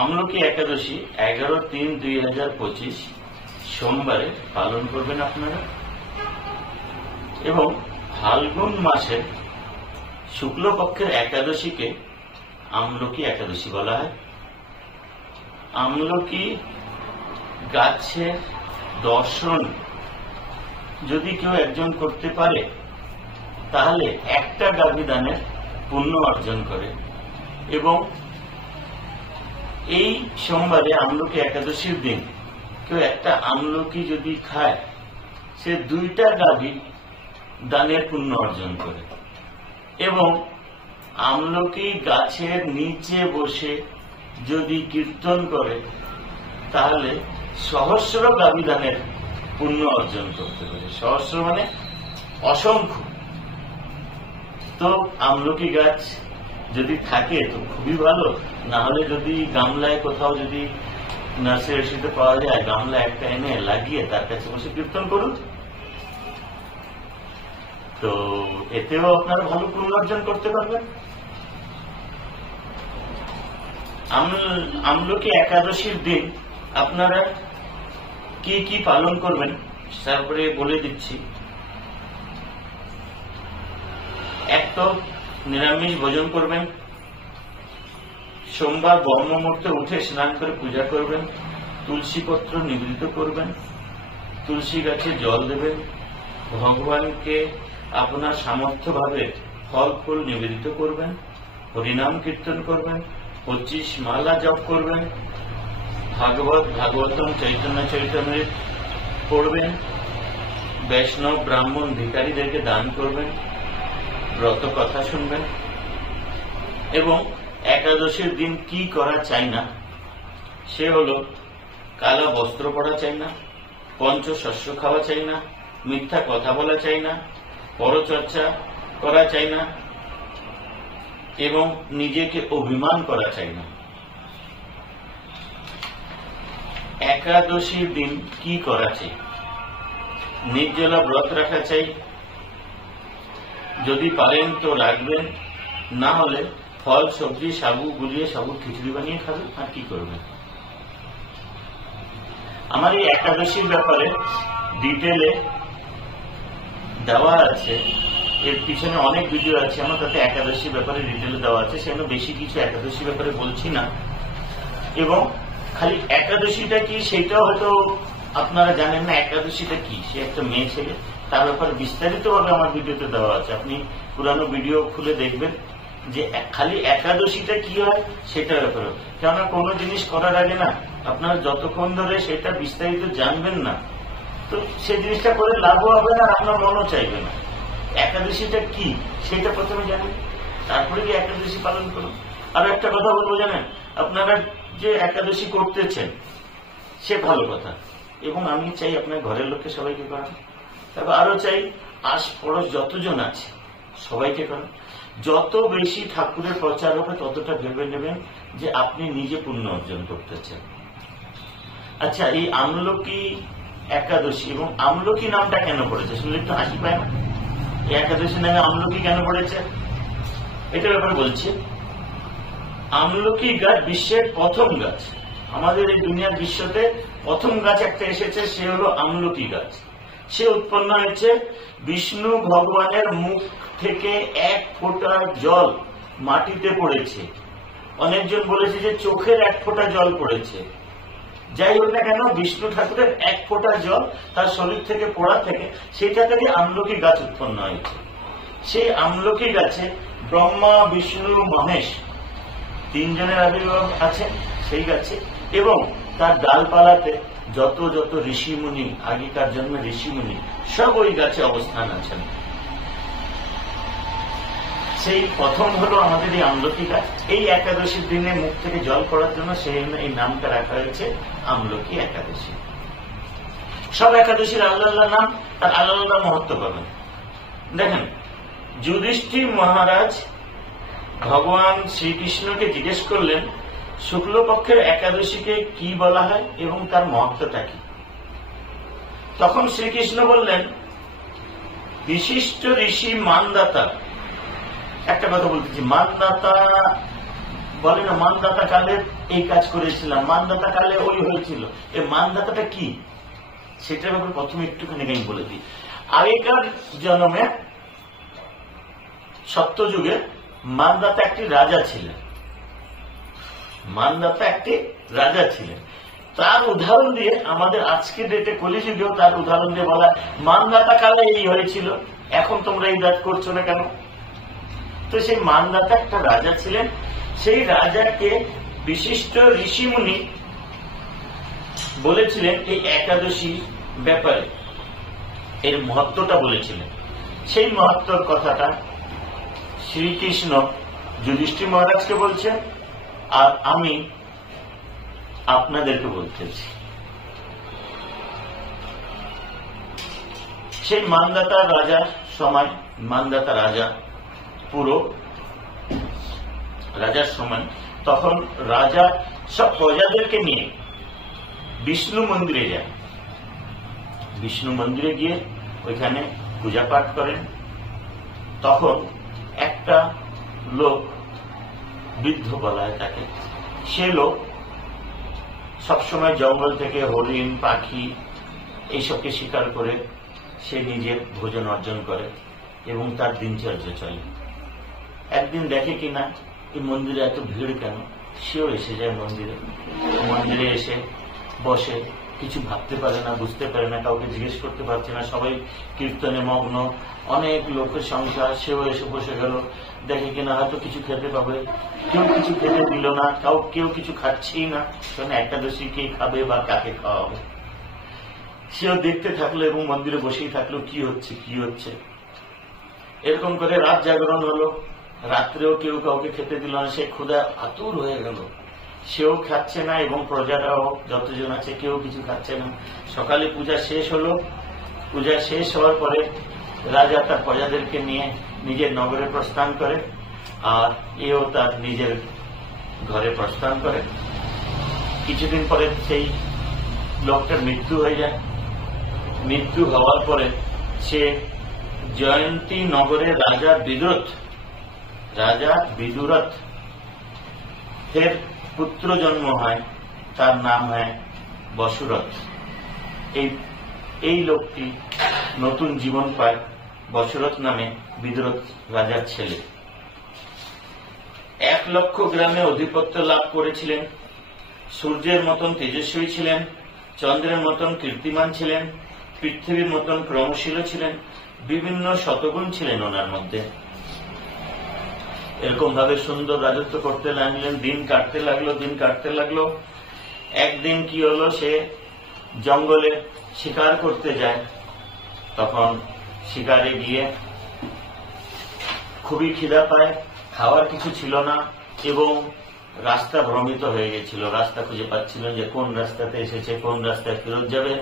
আমলকি একাদশী 11/3/2025 সোমবারে পালন করবেন আপনারা এবং ফাল্গুন মাসের শুক্লপক্ষের একাদশীকে আমলকি একাদশী বলা হয়। আমলকি গাছের দর্শন যদি কেউ একজন করতে পারে তাহলে একটা গাভী দানের পুণ্য অর্জন করে এবং এই সোমবারে আমলকি একাদশীর দিন কেউ একটা আমলকি যদি খায় সে 2টা গাভী দানের পুণ্য অর্জন করে এবং আমলকি গাছের নিচে বসে যদি কীর্তন করে তাহলে সহস্র গাভী দানের পুণ্য অর্জন করতে পারে। সহস্র মানে অসংখ্য। তো আমলকি গাছ যদি থাকে তো খুবই ভালো, না হলে যদি গামলায় কোথাও যদি নার্সারিতে পাওয়া যায় গামলা একটা এনে লাগিয়ে তার কাছে বসে কীর্তন করুন, তো এতেও আপনারা ভালো পুণ্য অর্জন করতে পারবেন। আমলকি একাদশীর দিন আপনারা কি কি পালন করবেন তারপরে বলে দিচ্ছি। এক তো নিরামিষ ভোজন করবেন, সোমবার ব্রহ্ম মুহূর্তে উঠে স্নান করে পূজা করবেন, তুলসী পত্র নিবেদিত করবেন, তুলসী গাছে জল দেবেন, ভগবানকে আপনার সামর্থ্য ভাবে ফল ফুল নিবেদিত করবেন, হরিনাম কীর্তন করবেন, 25 মালা জপ করবেন, ভাগবতম চৈতন্য চৈতন্যের পড়বেন, বৈষ্ণব ব্রাহ্মণ ভিখারীদেরকে দান করবেন, ব্রত কথা শুনবেন এবং একাদশীর দিন কি করা চাই না সে হলো কালো বস্ত্র পরা চাই না, পঞ্চশস্য খাওয়া চাই না, মিথ্যা কথা বলা চাই না, পরচর্চা করা চাই না এবং নিজেকে অভিমান করা চাই না। একাদশীর দিন কি করা চাই? নির্জলা ব্রত রাখা চাই, যদি পারেন তো রাখবেন, না হলে ফল সবজি সাবু গুলিয়ে সাবুর খিচুড়ি বানিয়ে খাবেন। আর কি করবেন? আমার এই একাদশীর ব্যাপারে ডিটেলে দেওয়া আছে, এর পিছনে অনেক ভিডিও আছে আমার, তাতে একাদশীর ব্যাপারে ডিটেলে দেওয়া আছে, সেজন্য বেশি কিছু একাদশীর ব্যাপারে বলছি না। এবং খালি একাদশীটা কি সেটাও হয়তো আপনারা জানেন না, একাদশীটা কি। সে একটা মেয়ে ছেলে, তার ব্যাপারে বিস্তারিত ভাবে আমার ভিডিওতে দেওয়া আছে, আপনি পুরানো ভিডিও খুলে দেখবেন যে খালি একাদশীটা কি হয় সেটার ব্যাপারে। কেননা কোনো জিনিস করার আগে না আপনারা যতক্ষণ ধরে সেটা বিস্তারিত জানবেন না তো সে জিনিসটা করে লাভও হবে না, আপনার মনও চাইবে না। একাদশীটা কি সেটা প্রথমে জানেন, তারপরে কি একাদশী পালন করুন। আর একটা কথা বলবো, জানেন আপনারা যে একাদশী করতেছেন সে ভালো কথা, এবং আমি চাই আপনার ঘরের লোককে সবাইকে করান, তারপর আরো চাই আশ পড়োশ যতজন আছে সবাইকে করান। যত বেশি ঠাকুরের প্রচার হবে ততটা ভেবে নেবেন যে আপনি নিজে পুণ্য অর্জন করতেছেন। আচ্ছা, এই আমলকি একাদশী এবং আমলকি নামটা কেন পড়েছে শুনলে একটু হাসি পায় না? এই একাদশী নামে আমলকি কেন পড়েছে এটার ব্যাপারে বলছি। আমলকি গাছ বিশ্বের প্রথম গাছ, আমাদের এই দুনিয়ার বিশ্বতে প্রথম গাছ একটা এসেছে, সে হলো আমলকি গাছ। সে উৎপন্ন হয়েছে বিষ্ণু ভগবানের মুখ থেকে 1 ফোঁটা জল মাটিতে পড়েছে। অনেকজন বলেছে যে চোখের 1 ফোঁটা জল পড়েছে। যাই হোক না কেন, বিষ্ণু ঠাকুরের 1 ফোঁটা জল তার শরীর থেকে পড়া থেকে সেটা থেকে আমলকি গাছ উৎপন্ন হয়েছে। সেই আমলকি গাছে ব্রহ্মা বিষ্ণু মহেশ 3 জনের আবির্ভাব আছে সেই গাছে, এবং তার ডালপালাতে যত যত ঋষিমুনি, আগেকার জন্মে ঋষিমুনি সব ওই গাছে অবস্থান আছেন। সেই প্রথম হলো আমাদের এই আমলকি গাছ। এই একাদশীর দিনে মুখ থেকে জল পড়ার জন্য সেই এই নামটা রাখা হয়েছে আমলকি একাদশী। সব একাদশীর আল্লাহ আল্লাহ নাম আর আল্লাহ আল্লাহ মহত্ব পাবেন। দেখেন, যুধিষ্ঠির মহারাজ ভগবান শ্রীকৃষ্ণকে জিজ্ঞেস করলেন শুক্লপক্ষের একাদশীকে কি বলা হয় এবং তার মহত্বটা কি। তখন শ্রীকৃষ্ণ বললেন, বিশিষ্ট ঋষি মানদাতা, একটা কথা বলতেছি, মানদাতা বলে না মানদাতা কালে এই কাজ করেছিলাম, মানদাতা কালে ওই হয়েছিল। এই মানদাতাটা কি সেটার ব্যাপারে প্রথমে একটুখানি আমি বলে দিই। আগেকার জন্মে সত্যযুগে মানদাতা একটি রাজা ছিলেন, মানদাতা একটি রাজা ছিলেন। তার উদাহরণ দিয়ে আমাদের আজকের ডেটে কলিযুগেও তার উদাহরণ দিয়ে বলা মানদাতা কালে এই হয়েছিল, এখন তোমরা এই কাজ করছো না কেন? তো সেই মানদাতা একটা রাজা ছিলেন। সেই রাজাকে বিশিষ্ট ঋষিমুনি বলেছিলেন এই একাদশী ব্যাপারে, এর মহত্বটা বলেছিলেন। সেই মহত্বর কথাটা শ্রীকৃষ্ণ যুধিষ্ঠির মহারাজকে বলছেন, আর আমি আপনাদেরকে বলতেছি। সেই মানদাতা রাজার সময়, মানদাতা রাজা পুরো রাজার সময়, তখন রাজা সব প্রজাদেরকে নিয়ে বিষ্ণু মন্দিরে যায়। বিষ্ণু মন্দিরে গিয়ে ওইখানে পূজা পাঠ করেন। তখন একটা লোক, বৃদ্ধ বলা হয় তাকে, সে লোক সবসময় জঙ্গল থেকে হরিণ, পাখি এইসবকে শিকার করে সে নিজের ভোজন অর্জন করে এবং তার দিনচর্যা চলে। একদিন দেখে কিনা এই মন্দিরে এত ভিড় কেন, সেও এসে যায় মন্দিরে। মন্দিরে এসে বসে, কিছু ভাবতে পারে না, বুঝতে পারে না, কাউকে জিজ্ঞেস করতে পারছে না, সবাই কীর্তনে মগ্ন, অনেক লোকের সংখ্যা। সেও এসে বসে গেল, দেখে কিনা হয়তো কিছু খেতে পাবে, কেউ কিছু খেতে দিল না, কেউ কিছু খাচ্ছেই না, কারণ একাদশী কে খাবে বা কাকে খাওয়াবে। সেও দেখতে থাকলো এবং মন্দিরে বসেই থাকলো, কি হচ্ছে কি হচ্ছে। এরকম করে রাত জাগরণ হলো, রাত্রেও কেউ কাউকে খেতে দিল না, সে ক্ষুধা আতুর হয়ে গেল, সেও খাচ্ছে না এবং প্রজারাও যতজন আছে কেউ কিছু খাচ্ছে না। সকালে পূজা শেষ হলো, পূজা শেষ হওয়ার পরে রাজা তার প্রজাদেরকে নিয়ে নিজের নগরে প্রস্থান করে, আর এও তার নিজের ঘরে প্রস্থান করে। কিছুদিন পরে সেই লোকটার মৃত্যু হয়ে যায়। মৃত্যু হওয়ার পরে সে জয়ন্তী নগরের রাজা বিদুরথ এর পুত্র জন্ম হয়, তার নাম হয় বসুরথ। এই লোকটি নতুন জীবন পায় বসুরথ নামে বিদুরথ রাজার ছেলে। 1 লক্ষ গ্রামে অধিপত্য লাভ করেছিলেন। সূর্যের মতন তেজস্বী ছিলেন, চন্দ্রের মতন কীর্তিমান ছিলেন, পৃথিবীর মতন ক্রমশীল ছিলেন, বিভিন্ন শতগুণ ছিলেন ওনার মধ্যে। এরকম ভাবে সুন্দর রাজত্ব করতে লাগলেন। দিন কাটতে লাগলো। একদিন কি হলো, সে জঙ্গলে শিকার করতে যায়। তখন শিকারে গিয়ে খুবই খিদা পায়, খাওয়ার কিছু ছিল না এবং রাস্তা ভ্রমিত হয়ে গেছিল, রাস্তা খুঁজে পাচ্ছিল যে কোন রাস্তাতে এসেছে, কোন রাস্তায় ফেরত যাবে।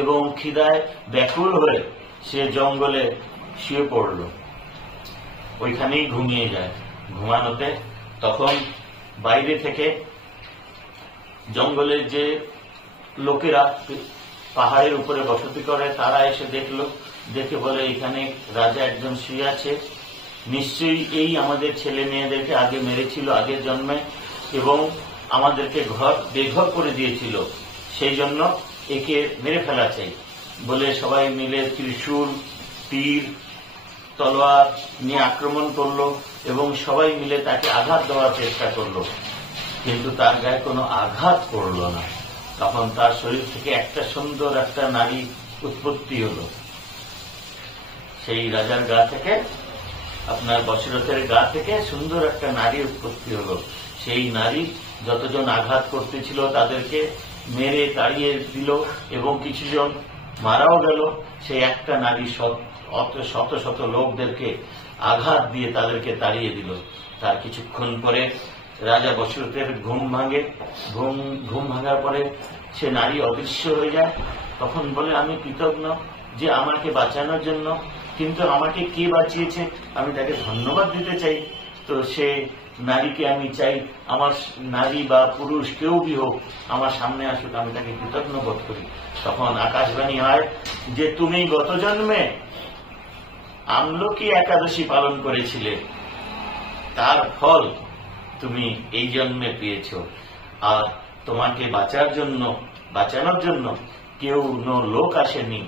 এবং খিদায় ব্যাকুল হয়ে সে জঙ্গলে শুয়ে পড়ল, ওইখানেই ঘুমিয়ে যায়। ঘুমানোতে তখন বাইরে থেকে জঙ্গলের যে লোকেরা পাহাড়ের উপরে বসতি করে তারা এসে দেখলো, দেখে বলে এখানে রাজা একজন শুয়ে আছে, নিশ্চয়ই এই আমাদের ছেলে মেয়েদেরকে আগে মেরেছিল আগের জন্মে এবং আমাদেরকে বেঘর করে দিয়েছিল, সেই জন্য একে মেরে ফেলা চাই বলে সবাই মিলে ত্রিশূল, তীর, তলোয়ার নিয়ে আক্রমণ করলো এবং সবাই মিলে তাকে আঘাত দেওয়ার চেষ্টা করলো, কিন্তু তার গায়ে কোনো আঘাত করলো না। তখন তার শরীর থেকে একটা সুন্দর একটা নারী উৎপত্তি হলো। সেই রাজার গা থেকে, আপনার বসুরথের গা থেকে সুন্দর একটা নারী উৎপত্তি হলো। সেই নারী যতজন আঘাত করতেছিল তাদেরকে মেরে তাড়িয়ে দিল এবং কিছুজন মারাও গেল। সেই একটা নারী শত শত লোকদেরকে আঘাত দিয়ে তাদেরকে তাড়িয়ে দিল। তার কিছুক্ষণ পরে রাজা বসুরথের ঘুম ভাঙে। ঘুম ভাঙার পরে সে নারী অদৃশ্য হয়ে যায়। তখন বলে আমি কৃতজ্ঞ যে আমাকে বাঁচানোর জন্য, কিন্তু আমাকে কে বাঁচিয়েছে আমি তাকে ধন্যবাদ দিতে চাই। তো সে নারীকে আমি চাই, আমার নারী বা পুরুষ কেউ বি হোক আমার সামনে আসুক, আমি তাকে কৃতজ্ঞ বোধ করি। তখন আকাশবাণী হয় যে তুমি গত জন্মে আমলকি একাদশী পালন করেছিলে, তার ফল তুমি এই জন্মে পেয়েছ। আর তোমাকে বাঁচানোর জন্য কেউ লোক আসেনি,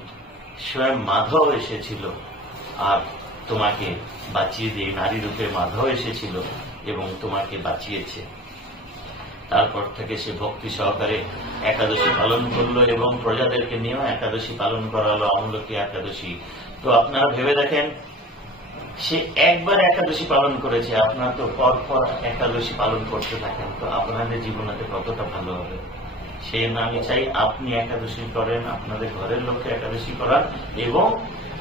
স্বয়ং মাধব এসেছিল আর তোমাকে বাঁচিয়ে দিয়ে, নারী রূপে মাধব এসেছিল এবং তোমাকে বাঁচিয়েছে। তারপর থেকে সে ভক্তি সহকারে একাদশী পালন করলো এবং প্রজাদেরকে নিয়েও একাদশী পালন করালো, আমলকি একাদশী। তো আপনারা ভেবে দেখেন, সে একবার একাদশী পালন করেছে, আপনারা তো পর পর একাদশী পালন করতে থাকেন, তো আপনাদের জীবনেতে কতটা ভালো হবে। সেই জন্য আমি চাই আপনি একাদশী করেন, আপনাদের ঘরের লোককে একাদশী করান এবং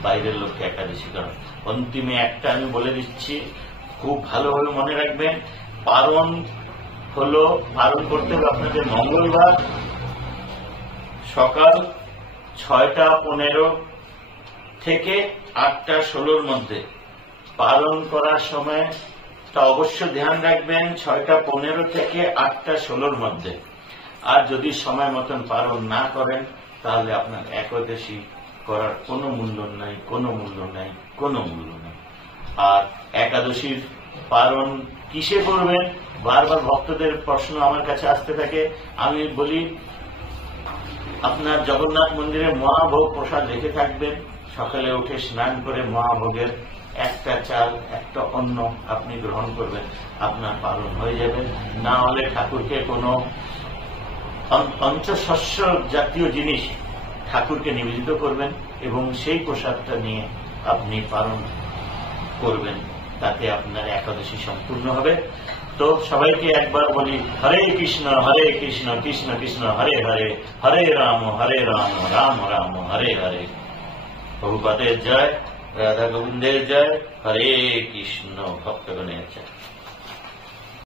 বাইরের লোককে একাদশী করান। অন্তিমে একটা আমি বলে দিচ্ছি, খুব ভালোভাবে মনে রাখবেন, পালন করতে হবে আপনাদের মঙ্গলবার সকাল 6:15 থেকে 8:16 মধ্যে। পালন করার সময়টা অবশ্য ধ্যান রাখবেন, 6:15 থেকে 8:16 মধ্যে। আর যদি সময় মতন পালন না করেন তাহলে আপনার একাদশী করার কোনো মূল্য নাই, কোনো মূল্য নাই, কোনো মূল্য নাই। আর একাদশীর পালন কিসে করবেন, বারবার ভক্তদের প্রশ্ন আমার কাছে আসতে থাকে। আমি বলি, আপনার জগন্নাথ মন্দিরে মহাভোগ প্রসাদ রেখে থাকবেন, সকালে উঠে স্নান করে মহাভোগের একটা চাল, একটা অন্ন আপনি গ্রহণ করবেন, আপনার পালন হয়ে যাবে। না হলে ঠাকুরকে কোনো পঞ্চশস্য জাতীয় জিনিস ঠাকুরকে নিবেদিত করবেন এবং সেই প্রসাদটা নিয়ে আপনি পালন করবেন, তাতে আপনার একাদশী সম্পূর্ণ হবে। তো সবাইকে একবার বলি, হরে কৃষ্ণ কৃষ্ণ কৃষ্ণ হরে হরে, হরে রাম রাম রাম হরে হরে। প্রভুপাদের জয়, রাধা গোবিন্দের জয়, হরে কৃষ্ণ, ভক্তগণের জয়।